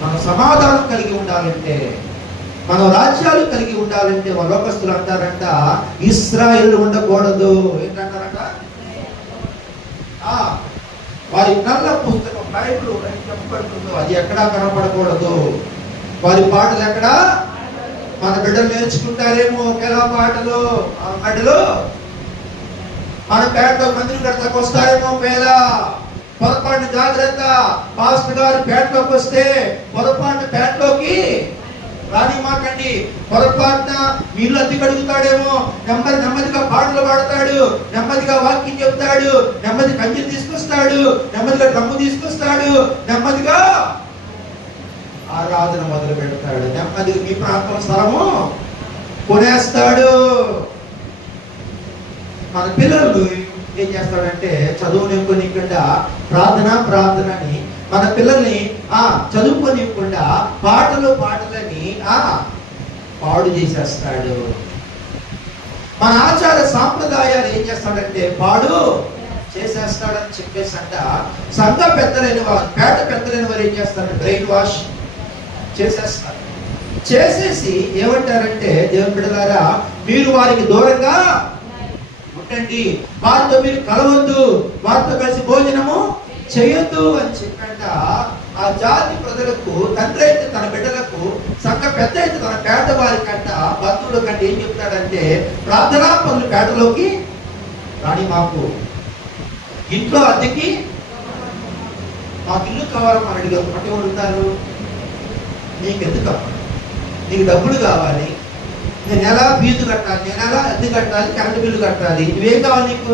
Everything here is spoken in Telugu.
మనం సమాధానం కలిగి ఉండాలంటే మనం రాజ్యాలు కలిగి ఉండాలంటే మన లోకస్తులు అంటారంట ఇస్రాయిల్ ఉండకూడదు ఏంటంటారంట? ఆ, వారి నల్ల పుస్తకం బైబిల్ చెప్పబడుతుందో అది ఎక్కడా కనపడకూడదు. వారి పాటలు ఎక్కడ? మన బిడ్డలు నేర్చుకుంటారేమో ఒకేలా పాటలు ఆ మెడలు మన పేట మందిరం కడతకు వస్తారేమో పేద పొరపాటు జాగ్రత్త. పాస్టర్ గారు పేటలోకి వస్తే పొరపాటు పేటలోకి రాని మాకండి పొరపాటున మీళ్ళు అద్దె కడుగుతాడేమో నెమ్మది నెమ్మదిగా పాటలు పాడతాడు నెమ్మదిగా వాక్యం చెప్తాడు నెమ్మది కంచెలు తీసుకొస్తాడు నెమ్మదిగా డ్రమ్ము తీసుకొస్తాడు నెమ్మదిగా ఆరాధన మొదలు పెడతాడు. నెమ్మదిగా మీ ప్రాంతం స్థలము కొనేస్తాడు. మన పిల్లలు ఏం చేస్తాడంటే చదువునివ్వనివ్వకుండా ప్రార్థన ప్రార్థన అని మన పిల్లల్ని ఆ చదువుకోనివ్వకుండా పాటలు పాటలని ఆ పాడు చేసేస్తాడు. మన ఆచార సాంప్రదాయాలు ఏం చేస్తాడంటే పాడు చేసేస్తాడని చెప్పేసి అంట. సంఘ పెద్దలైన వారు పేట పెద్దలైన వారు ఏం చేస్తారు బ్రెయిన్ వాష్ చేసేస్తారు. చేసేసి ఏమంటారంటే దేవుని బిడ్డలారా మీరు వారికి దూరంగా ఉండండి. వారితో మీరు కలవద్దు. వారితో కలిసి భోజనము చేయొద్దు అని చెప్పంట. ఆ జాతి ప్రజలకు తండ్రి అయితే తన బిడ్డలకు సంఘ పెద్ద అయితే తన పేదవారి కంట బంధువుల కంట ఏం చెప్తాడంటే ప్రార్థనా పనులు పేదలోకి రాని మాకు. ఇంట్లో అద్దెకి మాకు ఇల్లు కావాలని అడిగారు. పట్టి ఉంటారు. నీకు ఎందుకు నీకు డబ్బులు కావాలి. నెల ఫీజు కట్టాలి? నెల ఎలా అద్దె కట్టాలి? కరెంటు బిల్లు కట్టాలి? ఇవేం కావాలి నీకు?